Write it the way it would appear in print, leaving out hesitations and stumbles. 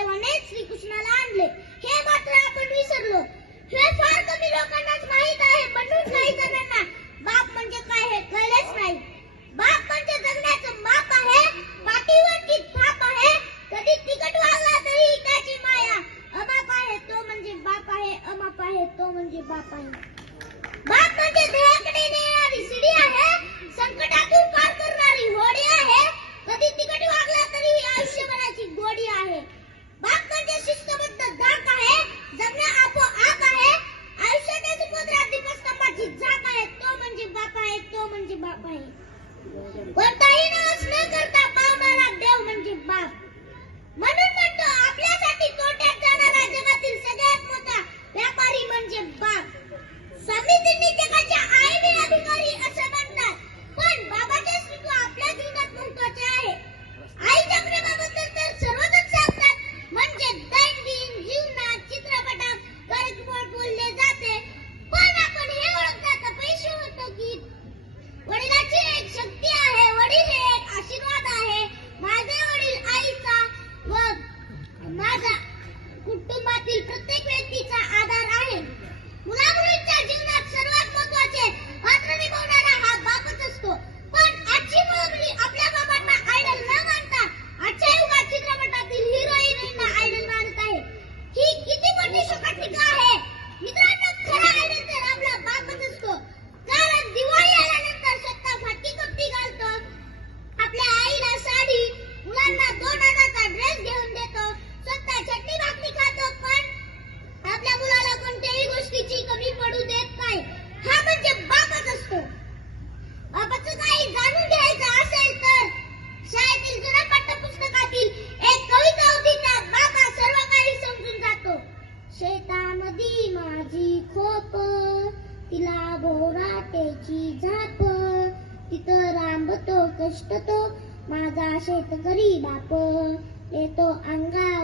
देवाने श्रीकृष्णाला आणले हे मात्र आपण विसरलो. हे फार कमी लोकांनाच माहित आहे, म्हणून काही जणांना बाप म्हणजे काय हे कळलेच नाही. बाप म्हणजे जगण्याचं माप आहे, पाठीवरची थाप आहे, कधी तिकट वागला तरी त्याची माया. अमाप आहे तो म्हणजे बाप आहे, अमाप आहे तो म्हणजे बाप आहे. बाप म्हणजे ध्येयाकडे नेणारी शिडी आहे, संकटातून पार करणारी होडी आहे, कधी तिकट वागला तरी आयुष्यभराची गोडी आहे. बाप म्हणजे शिस्तबद्ध धाक आहे, जगणं आपोआप आहे, आयुष्याच्या सुपुत्रात दीपस्तंभाची झाक आहे. तो म्हणजे बाप आहे, तो म्हणजे बाप आहे. कोणताही नवस न करता पावणारा देव म्हणजे बाप. म्हणून म्हणतो आपल्यासाठी तोट्यात जाणारा जगातील सगळ्यात मोठा व्यापारी म्हणजे बाप. समितींनी जगाच्या आईने अधिकारी असं म्हणतात, पण बाबाचे अस्तित्व आपल्या जीवनात महत्त्वाचे आहे. आईच्या प्रेमाबद्दल तर सर्वजण सांगतात, म्हणजे दैनंदिन जीवनात चित्रपटात कार्यक्रमात बोलले जाते, पण आपण हे ओळखण्यात अपयशी होतो की वडिलांची एक शक्ती आहे, वडील हे एक आशीर्वाद आहे. माझे वडील आईचा व माझ्या कुटुंबातील प्रत्येक व्यक्तीचा आधार आहे. मुलामुलींच्या जीवनात सर्वात महत्त्वाचे पात्र निभावणारा हा बापच असतो. पण आजची मुलगी आपल्या बाबांना आयडल न मानता आजच्या युगात चित्रपटातील हिरोईनना आयडल मानत आहे. ही किती मोठी शोकांतिका आहे. मित्रांनो, खरा आयडल तर आपला बापच असतो. कारण दिवाळी आल्यानंतर स्वतः फाटकी कपडी घालतो, आपल्या आईला साडी, मुलांना 2000चा ड्रेस घेऊन देतो, स्वतः चटणी भाकरी खातो, पण आपल्या मुलाला कोणत्याही गोष्टीची कमी पडू देत नाही. हा म्हणजे बापच असतो. बापाचं काही जाणून घ्यायचं असेल तर शाळेतील जुन्या पाठ्यपुस्तकातील एक कविता होती, त्यात बाबा सर्व काही समजून जातो. शेतामध्ये माझी खोप, तिला बोराट्याची झाप, तिथं रांबतो कष्ट तो माझा शेतकरी बाप, येतो अंगा